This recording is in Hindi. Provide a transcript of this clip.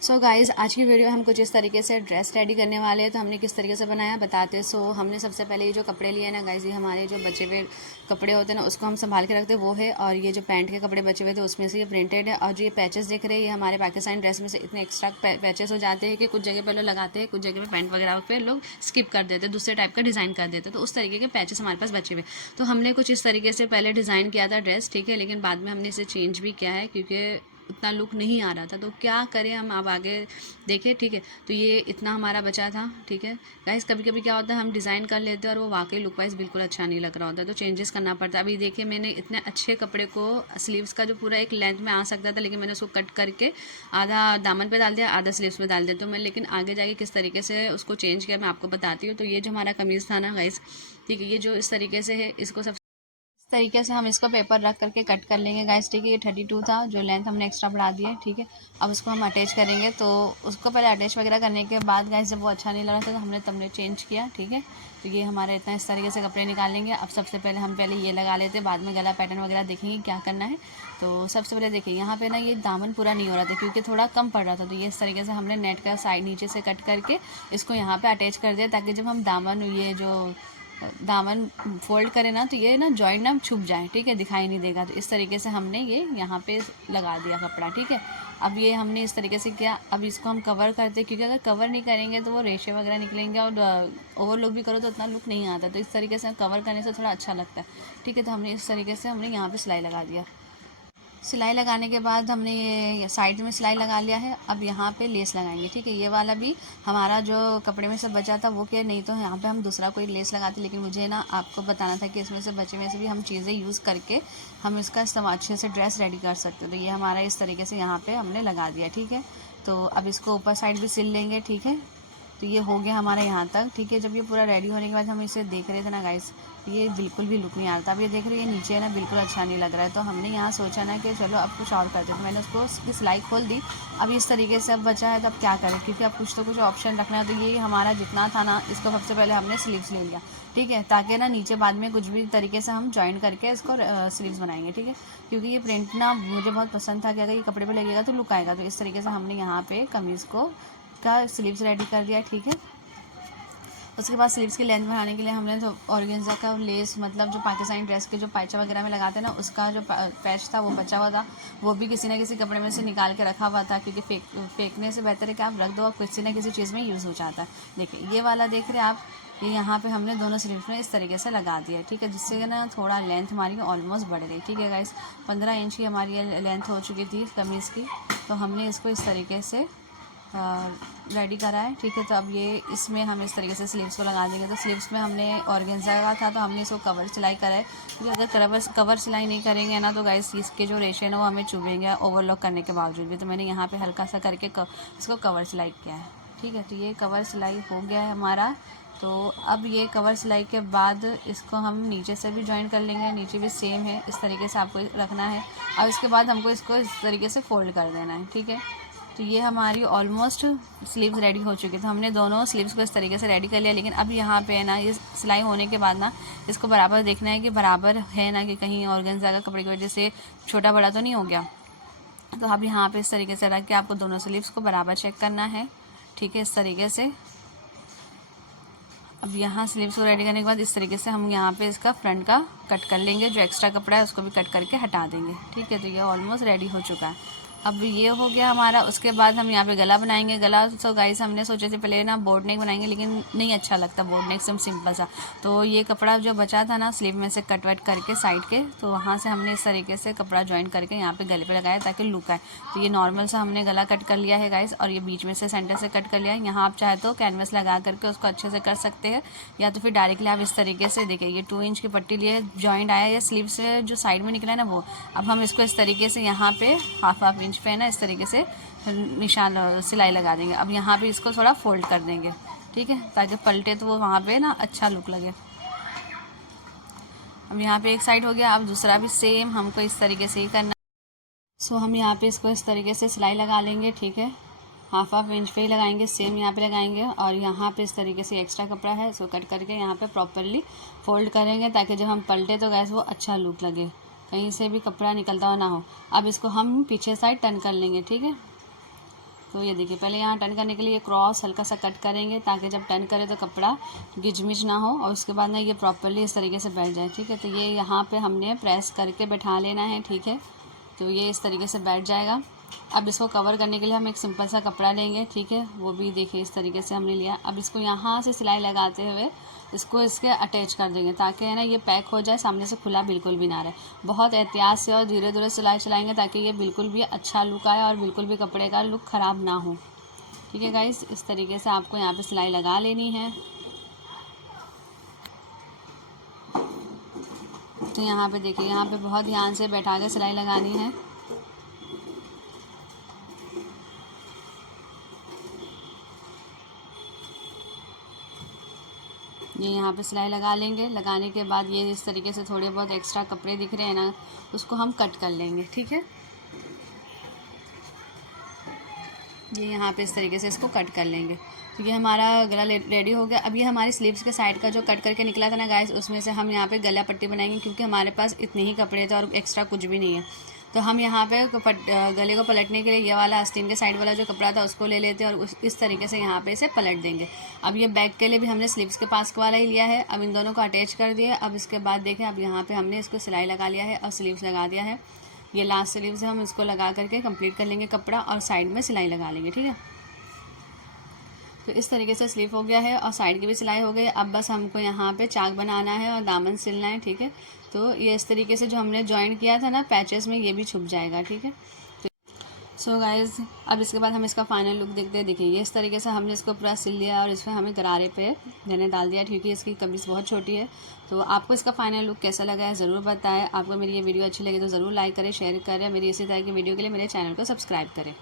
सो गाइज़ आज की वीडियो हम कुछ इस तरीके से ड्रेस रेडी करने वाले हैं। तो हमने किस तरीके से बनाया बताते हैं। हमने सबसे पहले ये जो कपड़े लिए ना गाइज़, ये हमारे जो बचे हुए कपड़े होते हैं ना, उसको हम संभाल के रखते हैं, वो है। और ये जो पैंट के कपड़े बचे हुए थे उसमें से ये प्रिंटेड है। और जो ये पैचेस दिख रहे हैं, ये हमारे पाकिस्तानी ड्रेस में से इतने एक्स्ट्रा पैचेस हो जाते हैं कि कुछ जगह पर लोग लगाते हैं, कुछ जगह पर पैंट वगैरह पे लोग स्किप कर देते हैं, दूसरे टाइप का डिज़ाइन कर देते हैं। तो उस तरीके के पैचेस हमारे पास बचे हुए। तो हमने कुछ इस तरीके से पहले डिज़ाइन किया था ड्रेस, ठीक है, लेकिन बाद में हमने इसे चेंज भी किया है क्योंकि उतना लुक नहीं आ रहा था। तो क्या करें हम, अब आगे देखें, ठीक है। तो ये इतना हमारा बचा था, ठीक है गाइस। कभी कभी क्या होता है, हम डिज़ाइन कर लेते हैं और वो वाकई लुक वाइज बिल्कुल अच्छा नहीं लग रहा होता है, तो चेंजेस करना पड़ता है। अभी देखिए, मैंने इतने अच्छे कपड़े को, स्लीव्स का जो पूरा एक लेंथ में आ सकता था, लेकिन मैंने उसको कट करके आधा दामन पे डाल दिया, आधा स्लीव्स पे डाल दिया। तो मैं लेकिन आगे जाके किस तरीके से उसको चेंज किया मैं आपको बताती हूँ। तो ये जो हमारा कमीज़ था ना गाइस, ठीक है, ये जो इस तरीके से है, इसको सब तरीके से हम इसको पेपर रख करके कट कर लेंगे गाइस, ठीक है। ये 32 था, जो लेंथ हमने एक्स्ट्रा बढ़ा दी है, ठीक है। अब उसको हम अटैच करेंगे। तो उसको पहले अटैच वगैरह करने के बाद गाइस, जब वो अच्छा नहीं लग रहा था तो हमने चेंज किया, ठीक है। तो ये हमारे इतना इस तरीके से कपड़े निकाल लेंगे। अब सबसे पहले हम ये लगा लेते हैं, बाद में गला पैटर्न वगैरह देखेंगे क्या करना है। तो सबसे पहले देखिए, यहाँ पे ना ये दामन पूरा नहीं हो रहा था क्योंकि थोड़ा कम पड़ रहा था। तो ये इस तरीके से हमने नेट का साइड नीचे से कट करके इसको यहाँ पे अटैच कर दिया, ताकि जब हम दामन फोल्ड करें ना, तो ये ना जॉइंट ना छुप जाए, ठीक है, दिखाई नहीं देगा। तो इस तरीके से हमने ये यहाँ पे लगा दिया कपड़ा, ठीक है। अब ये हमने इस तरीके से किया। अब इसको हम कवर करते, क्योंकि अगर कवर नहीं करेंगे तो वो रेशे वगैरह निकलेंगे और ओवरलुक भी करो तो उतना लुक नहीं आता। तो इस तरीके से कवर करने से थोड़ा अच्छा लगता है, ठीक है। तो हमने इस तरीके से यहाँ पे सिलाई लगा दिया। सिलाई लगाने के बाद हमने ये साइड में सिलाई लगा लिया है। अब यहाँ पे लेस लगाएंगे, ठीक है। ये वाला भी हमारा जो कपड़े में से बचा था वो क्या, नहीं तो यहाँ पे हम दूसरा कोई लेस लगाते, लेकिन मुझे ना आपको बताना था कि इसमें से बचे में से भी हम चीज़ें यूज़ करके हम इसका इस्तेमाल अच्छे से ड्रेस रेडी कर सकते हैं। तो ये हमारा इस तरीके से यहाँ पर हमने लगा दिया, ठीक है। तो अब इसको ऊपर साइड भी सिल लेंगे, ठीक है। तो ये हो गया हमारा यहाँ तक, ठीक है। जब ये पूरा रेडी होने के बाद हम इसे देख रहे थे ना गाइस, ये बिल्कुल भी लुक नहीं आ रहा था। अब ये देख रहे हैं, ये नीचे है ना, बिल्कुल अच्छा नहीं लग रहा है। तो हमने यहाँ सोचा ना कि चलो अब कुछ और करते। तो मैंने उसकी सिलाई खोल दी। अब इस तरीके से अब बचा है, तो अब क्या करें, क्योंकि अब कुछ तो कुछ ऑप्शन रखना है। तो ये हमारा जितना था ना, इसको सबसे पहले हमने स्लीव्स ले लिया, ठीक है, ताकि ना नीचे बाद में कुछ भी तरीके से हम जॉइन करके इसको स्लीव्स बनाएंगे, ठीक है। क्योंकि ये प्रिंट ना मुझे बहुत पसंद था कि अगर ये कपड़े पे लगेगा तो लुक आएगा। तो इस तरीके से हमने यहाँ पे कमीज़ का स्लीव्स रेडी कर दिया, ठीक है। उसके बाद स्लीव्स की लेंथ बढ़ाने के लिए हमने तो ऑर्गेन्जा का लेस, मतलब जो पाकिस्तानी ड्रेस के जो पायचा वगैरह में लगाते हैं ना, उसका जो पैच था वो बचा हुआ था, वो भी किसी ना किसी कपड़े में से निकाल के रखा हुआ था। क्योंकि फेंकने से बेहतर है कि आप रख दो, और किसी ना किसी चीज़ में यूज़ हो जाता है। देखिए ये वाला देख रहे हैं आप, ये यहाँ पे हमने दोनों स्लीव्स में इस तरीके से लगा दिया, ठीक है, जिससे ना थोड़ा लेंथ हमारी ऑलमोस्ट बढ़ गई, ठीक है गाइस। 15 इंच की हमारी ये लेंथ हो चुकी थी कमीज़ की। तो हमने इसको इस तरीके से रेडी करा है, ठीक है। तो अब ये इसमें हम इस तरीके से स्लीव्स को लगा देंगे। तो स्लीव्स में हमने ऑर्गेन्जा का था, तो हमने इसको कवर सिलाई करा है, क्योंकि अगर कवर सिलाई नहीं करेंगे ना, तो गाइस इसके जो रेशे हैं वो हमें चुभेंगे ओवरलॉक करने के बावजूद भी। तो मैंने यहाँ पे हल्का सा करके इसको कवर सिलाई किया है, ठीक है। तो ये कवर सिलाई हो गया है हमारा। तो अब ये कवर सिलाई के बाद इसको हम नीचे से भी ज्वाइन कर लेंगे, नीचे भी सेम है, इस तरीके से आपको रखना है। और इसके बाद हमको इसको इस तरीके से फोल्ड कर देना है, ठीक है। तो ये हमारी ऑलमोस्ट स्लीव्स रेडी हो चुकी है। तो हमने दोनों स्लीव्स को इस तरीके से रेडी कर लिया। लेकिन अब यहाँ पे है ना, ये सिलाई होने के बाद ना, इसको बराबर देखना है कि बराबर है ना, कि कहीं ऑर्गेन्जा का कपड़े की वजह से छोटा बड़ा तो नहीं हो गया। तो अब यहाँ पे इस तरीके से रख के आपको दोनों स्लीव्स को बराबर चेक करना है, ठीक है, इस तरीके से। अब यहाँ स्लीव्स को रेडी करने के बाद इस तरीके से हम यहाँ पे इसका फ्रंट का कट कर लेंगे, जो एक्स्ट्रा कपड़ा है उसको भी कट करके हटा देंगे, ठीक है। तो ये ऑलमोस्ट रेडी हो चुका है। अब ये हो गया हमारा। उसके बाद हम यहाँ पे गला बनाएंगे। गला तो गाइस हमने सोचे थे पहले ना बोट नेक बनाएंगे, लेकिन नहीं अच्छा लगता बोट नेक से, सिंपल सा। तो ये कपड़ा जो बचा था ना स्लीव में से कट वट करके साइड के, तो वहाँ से हमने इस तरीके से कपड़ा ज्वाइन करके यहाँ पे गले पे लगाया, ताकि लुक आए। तो ये नॉर्मल सा हमने गला कट कर लिया है गाइस, और ये बीच में से सेंटर से कट कर लिया है। यहाँ आप चाहे तो कैनवस लगा करके उसको अच्छे से कर सकते हैं, या तो फिर डायरेक्टली आप इस तरीके से, देखिए ये 2 इंच की पट्टी लिए जॉइंट आया, या स्लीव से जो साइड में निकला है ना वो। अब हम इसको इस तरीके से यहाँ पे हाफ इंच पे ना इस तरीके से निशान सिलाई लगा देंगे। अब यहाँ पे इसको थोड़ा फोल्ड कर देंगे, ठीक है, ताकि पलटे तो वो वहाँ पे ना अच्छा लुक लगे। अब यहाँ पे एक साइड हो गया। अब दूसरा भी सेम हमको इस तरीके से ही करना। सो हम यहाँ पे इसको इस तरीके से सिलाई लगा लेंगे, ठीक है, हाफ इंच पे ही लगाएंगे, सेम यहाँ पे लगाएंगे। और यहाँ पे इस तरीके से एक्स्ट्रा कपड़ा है, इसको कट करके यहाँ पे प्रॉपरली फोल्ड करेंगे, ताकि जब हम पलटे तो गैस वो अच्छा लुक लगे, कहीं से भी कपड़ा निकलता हुआ ना हो। अब इसको हम पीछे साइड टर्न कर लेंगे, ठीक है। तो ये देखिए, पहले यहाँ टर्न करने के लिए क्रॉस हल्का सा कट करेंगे ताकि जब टर्न करें तो कपड़ा गिजमिज ना हो, और उसके बाद ना ये प्रॉपरली इस तरीके से बैठ जाए। ठीक है, तो ये यहाँ पे हमने प्रेस करके बैठा लेना है। ठीक है, तो ये इस तरीके से बैठ जाएगा। अब इसको कवर करने के लिए हम एक सिंपल सा कपड़ा लेंगे। ठीक है, वो भी देखिए इस तरीके से हमने लिया। अब इसको यहाँ से सिलाई लगाते हुए इसको इसके अटैच कर देंगे ताकि है ना ये पैक हो जाए, सामने से खुला बिल्कुल भी ना रहे। बहुत एहतियात से और धीरे धीरे सिलाई चलाएंगे ताकि ये बिल्कुल भी अच्छा लुक आए और बिल्कुल भी कपड़े का लुक ख़राब ना हो। ठीक है गाइस, इस तरीके से आपको यहाँ पे सिलाई लगा लेनी है। तो यहाँ पे देखिए, यहाँ पे बहुत ध्यान से बैठा के सिलाई लगानी है। ये यहाँ पे सिलाई लगा लेंगे। लगाने के बाद ये इस तरीके से थोड़े बहुत एक्स्ट्रा कपड़े दिख रहे हैं ना, उसको हम कट कर लेंगे। ठीक है, ये यहाँ पे इस तरीके से इसको कट कर लेंगे। तो ये हमारा गला रेडी हो गया। अब ये हमारी स्लीव्स के साइड का जो कट करके निकला था ना गाइस, उसमें से हम यहाँ पे गला पट्टी बनाएंगे, क्योंकि हमारे पास इतने ही कपड़े थे और एक्स्ट्रा कुछ भी नहीं है। तो हम यहाँ पे गले को पलटने के लिए ये वाला आस्तीन के साइड वाला जो कपड़ा था उसको ले लेते हैं और इस तरीके से यहाँ पे इसे पलट देंगे। अब ये बैक के लिए भी हमने स्लीव्स के पास वाला ही लिया है। अब इन दोनों को अटैच कर दिया। अब इसके बाद देखें, अब यहाँ पे हमने इसको सिलाई लगा लिया है और स्लीव्स लगा दिया है। ये लास्ट स्लीव्स है, हम इसको लगा करके कंप्लीट कर लेंगे कपड़ा और साइड में सिलाई लगा लेंगे। ठीक है, तो इस तरीके से स्लीव हो गया है और साइड की भी सिलाई हो गई। अब बस हमको यहाँ पे चाक बनाना है और दामन सिलना है। ठीक है, तो ये इस तरीके से जो हमने जॉइंट किया था ना पैचेस में, ये भी छुप जाएगा। ठीक है, सो गाइज अब इसके बाद हम इसका फाइनल लुक देखते हैं। देखिए, ये इस तरीके से हमने इसको पूरा सिल लिया और इसमें हमें गरारे पे मैंने डाल दिया, क्योंकि इसकी कमीज बहुत छोटी है। तो आपको इसका फाइनल लुक कैसा लगा है ज़रूर बताएं। आपको मेरी ये वीडियो अच्छी लगी तो ज़रूर लाइक करें, शेयर करें। मेरी इसी तरह की वीडियो के लिए मेरे चैनल को सब्सक्राइब करें।